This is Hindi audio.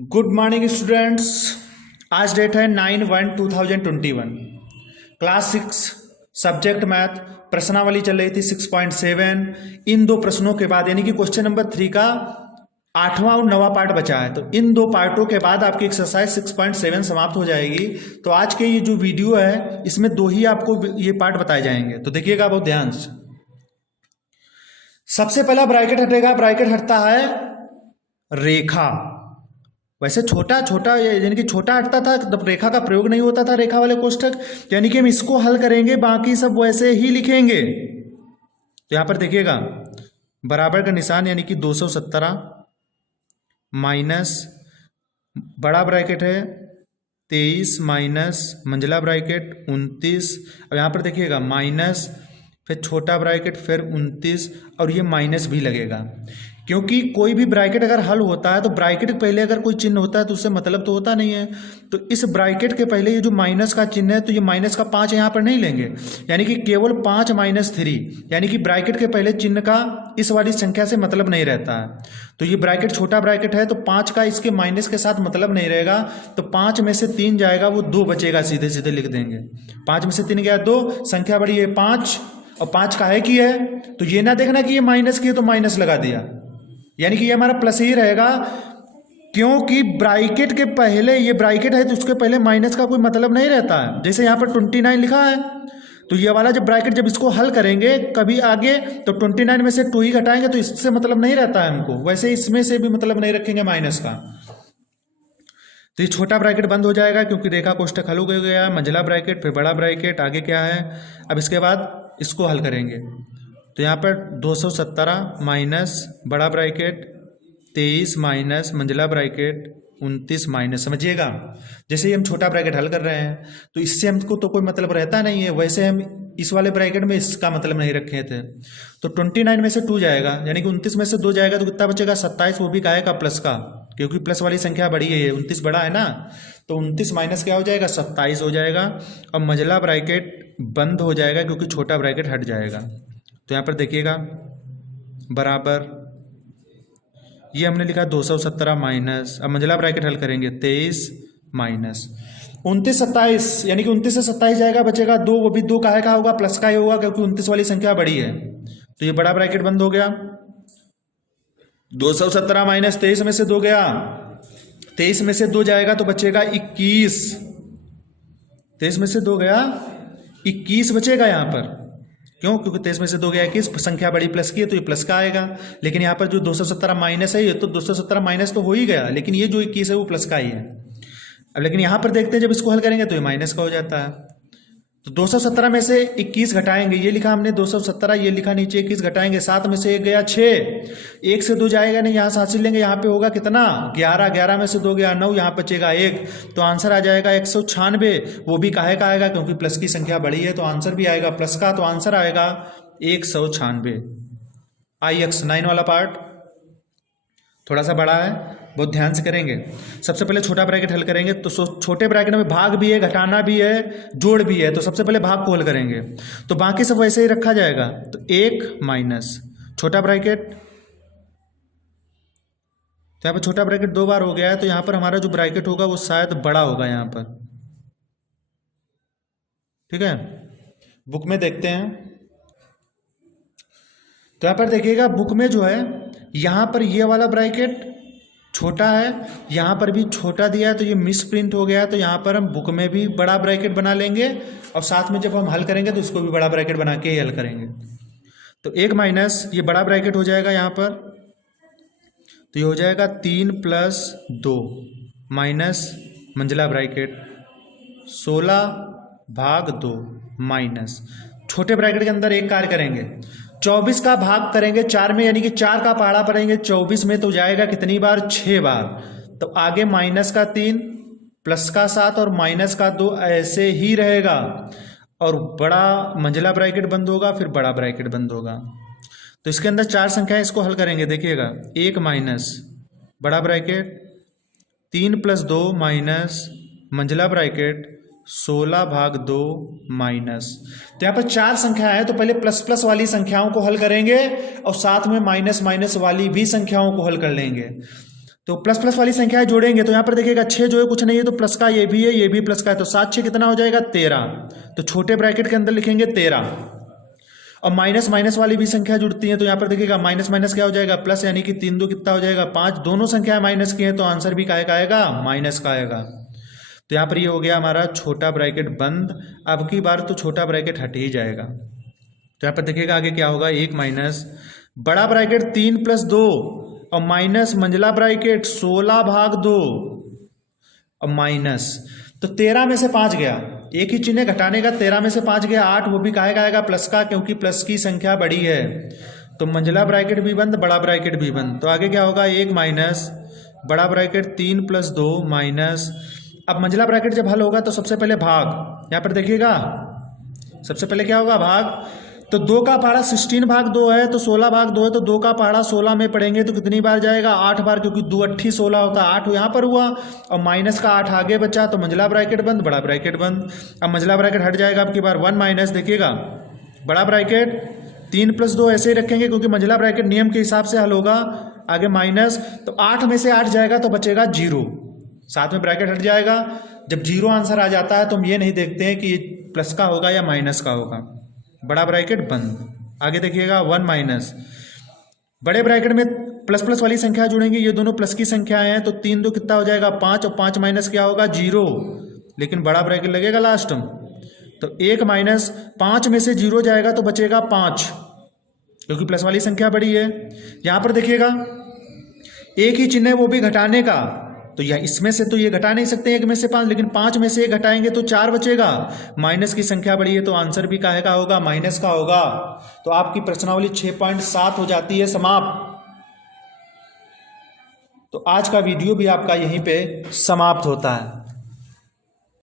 Good morning students. आज डेट है 9/1/2021। क्लास 6 सब्जेक्ट मैथ प्रश्नावली चल रही थी 6.7। इन दो प्रश्नों के बाद यानी कि क्वेश्चन नंबर 3 का 8वां और 9वां पार्ट बचा है, तो इन दो पार्टों के बाद आपकी एक्सरसाइज 6.7 समाप्त हो जाएगी। तो आज के ये जो वीडियो है इसमें दो ही आपको ये पार्ट बताए जाएंगे, तो देखिएगा बहुत ध्यान से। सबसे पहला ब्रैकेट हटेगा, ब्रैकेट हटता है रेखा। वैसे छोटा छोटा यानी कि छोटा हटता था तब रेखा का प्रयोग नहीं होता था, रेखा वाले कोष्ठक, यानी कि हम इसको हल करेंगे, बाकी सब वैसे ही लिखेंगे। तो यहां पर देखिएगा बराबर का निशान यानी कि 217 माइनस बड़ा ब्रैकेट है 23 माइनस मंझला ब्रैकेट 29। अब यहां पर देखिएगा माइनस फिर छोटा ब्रैकेट फिर 29 और ये माइनस भी लगेगा, क्योंकि कोई भी ब्रैकेट अगर हल होता है तो ब्रैकेट के पहले अगर कोई चिन्ह होता है तो उससे मतलब तो होता नहीं है। तो इस ब्रैकेट के पहले ये जो माइनस का चिन्ह है तो ये माइनस का 5 यहाँ पर नहीं लेंगे, यानी कि केवल 5 - 3, यानी कि ब्रैकेट के पहले चिन्ह का इस वाली संख्या से मतलब नहीं रहता है। तो ये ब्रैकेट छोटा ब्रैकेट है तो 5 का इसके माइनस के साथ मतलब नहीं रहेगा, तो 5 में से 3 जाएगा वो 2 बचेगा, सीधे सीधे लिख देंगे। 5 में से 3 गया 2, संख्या बड़ी है 5 और 5 काहे की है, तो ये ना देखना कि ये माइनस की है तो माइनस लगा दिया, यानी कि ये हमारा प्लस ही रहेगा, क्योंकि ब्रैकेट के पहले ये ब्रैकेट है तो उसके पहले माइनस का कोई मतलब नहीं रहता है। जैसे यहाँ पर 29 लिखा है तो ये वाला जब ब्रैकेट जब इसको हल करेंगे कभी आगे तो 29 में से 2 ही घटाएंगे तो इससे मतलब नहीं रहता है हमको, वैसे इसमें से भी मतलब नहीं रखेंगे माइनस का। तो ये छोटा ब्रैकेट बंद हो जाएगा क्योंकि रेखा कोष्ठक हल हो गया, मंझला ब्रैकेट फिर बड़ा ब्रैकेट, आगे क्या है। अब इसके बाद इसको हल करेंगे तो यहाँ पर 217 माइनस बड़ा ब्रैकेट 23 माइनस मंझला ब्रैकेट 29 माइनस, समझिएगा। जैसे ही हम छोटा ब्रैकेट हल कर रहे हैं तो इससे हमको तो कोई मतलब रहता नहीं है, वैसे हम इस वाले ब्रैकेट में इसका मतलब नहीं रखे थे। तो 29 में से 2 जाएगा, यानी कि 29 में से 2 जाएगा तो कितना बचेगा 27, वो भी काहे का प्लस का, क्योंकि प्लस वाली संख्या बड़ी है, 29 बड़ा है ना, तो 29 माइनस क्या हो जाएगा 27 हो जाएगा। और मंझला ब्रैकेट बंद हो जाएगा क्योंकि छोटा ब्रैकेट हट जाएगा। तो यहाँ पर देखिएगा बराबर ये हमने लिखा 217 माइनस, अब मंझला ब्रैकेट हल करेंगे 23 माइनस 29 27, यानी कि 29 से 27 जाएगा, बचेगा 2, वो भी 2 काहे का होगा प्लस का ही होगा क्योंकि 29 वाली संख्या बड़ी है। तो ये बड़ा ब्रैकेट बंद हो गया, 217 माइनस 23 में से 2 गया, 23 में से 2 जाएगा तो बचेगा 21, 23 में से 2 गया 21 बचेगा यहाँ पर, क्यों, क्योंकि 23 में से 2 गया 21, संख्या बड़ी प्लस की है तो ये प्लस का आएगा। लेकिन यहाँ पर जो 217 माइनस है ये तो 217 माइनस तो हो ही गया, लेकिन ये जो 21 है वो प्लस का ही है। अब लेकिन यहाँ पर देखते हैं जब इसको हल करेंगे तो ये माइनस का हो जाता है। तो 217 में से 21 घटाएंगे, ये लिखा हमने 217, ये लिखा नीचे 21 घटाएंगे, 7 में से 1 गया 6, 1 से 2 जाएगा नहीं, यहाँ से हासिल लेंगे, यहाँ पे होगा कितना 11, 11 में से 2 गया 9, यहाँ बचेगा 1, तो आंसर आ जाएगा 196, वो भी काहे का आएगा क्योंकि प्लस की संख्या बड़ी है तो आंसर भी आएगा प्लस का, तो आंसर आएगा 196। IX 9 वाला पार्ट थोड़ा सा बड़ा है, बहुत ध्यान से करेंगे। सबसे पहले छोटा ब्रैकेट हल करेंगे तो छोटे ब्रैकेट में भाग भी है, घटाना भी है, जोड़ भी है, तो सबसे पहले भाग को हल करेंगे तो बाकी सब वैसे ही रखा जाएगा। तो 1 माइनस छोटा ब्रैकेट, तो यहाँ पर छोटा ब्रैकेट 2 बार हो गया है तो यहाँ पर हमारा जो ब्रैकेट होगा वो शायद बड़ा होगा यहाँ पर, ठीक है। बुक में देखते हैं तो यहाँ पर देखिएगा बुक में जो है यहाँ पर ये वाला ब्रैकेट छोटा है, यहाँ पर भी छोटा दिया है तो ये मिस प्रिंट हो गया, तो यहाँ पर हम बुक में भी बड़ा ब्रैकेट बना लेंगे और साथ में जब हम हल करेंगे तो इसको भी बड़ा ब्रैकेट बना के ही हल करेंगे। तो 1 माइनस ये बड़ा ब्रैकेट हो जाएगा यहाँ पर, तो ये हो जाएगा 3 + 2 माइनस मंझला ब्रैकेट 16/2 माइनस छोटे ब्रैकेट के अंदर एक कार्य करेंगे, 24 का भाग करेंगे 4 में, यानी कि 4 का पहाड़ा पड़ेंगे 24 में तो जाएगा कितनी बार 6 बार, तो आगे माइनस का 3 प्लस का 7 और माइनस का 2 ऐसे ही रहेगा, और बड़ा मंझला ब्रैकेट बंद होगा फिर बड़ा ब्रैकेट बंद होगा। तो इसके अंदर 4 संख्याएं, इसको हल करेंगे, देखिएगा 1 माइनस बड़ा ब्रैकेट 3 + 2 माइनस मंझला ब्रैकेट 16/2 माइनस, तो यहाँ पर 4 संख्या है तो पहले प्लस प्लस वाली संख्याओं को हल करेंगे और साथ में माइनस माइनस वाली भी संख्याओं को हल कर लेंगे। तो प्लस प्लस वाली संख्याएं जोड़ेंगे तो यहाँ पर देखिएगा 6 जो है कुछ नहीं है तो प्लस का ये भी प्लस का है, तो 7 6 कितना हो जाएगा 13। तो छोटे ब्रैकेट के अंदर लिखेंगे 13। और माइनस माइनस वाली भी संख्या जुड़ती है तो यहाँ पर देखिएगा माइनस माइनस क्या हो जाएगा प्लस, यानी कि 3 2 कितना हो जाएगा 5। दोनों संख्याएं माइनस की हैं तो आंसर भी काहे का आएगा, माइनस का आएगा। तो यहाँ पर ये हो गया हमारा छोटा ब्रैकेट बंद। अब की बार तो छोटा ब्रैकेट हट ही जाएगा। तो यहाँ पर देखिएगा आगे क्या होगा, 1 माइनस बड़ा ब्रैकेट 3 + 2 और माइनस मंझला ब्रैकेट 16/2 और माइनस, तो 13 में से 5 गया, एक ही चिन्ह घटाने का, 13 में से 5 गया 8, वो भी काहे का आएगा प्लस का, क्योंकि प्लस की संख्या बड़ी है। तो मंझला ब्रैकेट भी बंद, बड़ा ब्रैकेट भी बंद। तो आगे क्या होगा, 1 माइनस बड़ा ब्रैकेट 3 + 2 माइनस, अब मंझला ब्रैकेट जब हल होगा तो सबसे पहले भाग, यहाँ पर देखिएगा सबसे पहले क्या होगा भाग, तो 2 का पहाड़ा 16/2 है तो 16/2 है तो 2 का पहाड़ा 16 में पढ़ेंगे तो कितनी बार जाएगा, 8 बार, क्योंकि 2 8 16 होता है, 8 यहाँ पर हुआ और माइनस का 8 आगे बचा, तो मंझला ब्रैकेट बंद, बड़ा ब्रैकेट बंद। अब मंझला ब्रैकेट हट जाएगा अब की बार 1 माइनस, देखिएगा बड़ा ब्रैकेट 3 + 2 ऐसे ही रखेंगे क्योंकि मंझला ब्रैकेट नियम के हिसाब से हल होगा, आगे माइनस, तो 8 में से 8 जाएगा तो बचेगा 0, साथ में ब्रैकेट हट जाएगा। जब 0 आंसर आ जाता है तो हम ये नहीं देखते हैं कि ये प्लस का होगा या माइनस का होगा, बड़ा ब्रैकेट बंद। आगे देखिएगा 1 माइनस बड़े ब्रैकेट में प्लस प्लस वाली संख्या जुड़ेंगे, ये दोनों प्लस की संख्याएं हैं तो 3 2 कितना हो जाएगा 5 और 5 माइनस क्या होगा 0, लेकिन बड़ा ब्रैकेट लगेगा लास्ट में। तो 1 माइनस 5 में से 0 जाएगा तो बचेगा 5, क्योंकि प्लस वाली संख्या बड़ी है। यहाँ पर देखिएगा एक ही चिन्ह है वो भी घटाने का, तो यह इसमें से तो ये घटा नहीं सकते 1 में से 5, लेकिन 5 में से 1 घटाएंगे तो 4 बचेगा। माइनस की संख्या बड़ी है तो आंसर भी काहे का होगा, माइनस का होगा। तो आपकी प्रश्नावली 6.7 हो जाती है समाप्त। तो आज का वीडियो भी आपका यहीं पे समाप्त होता है।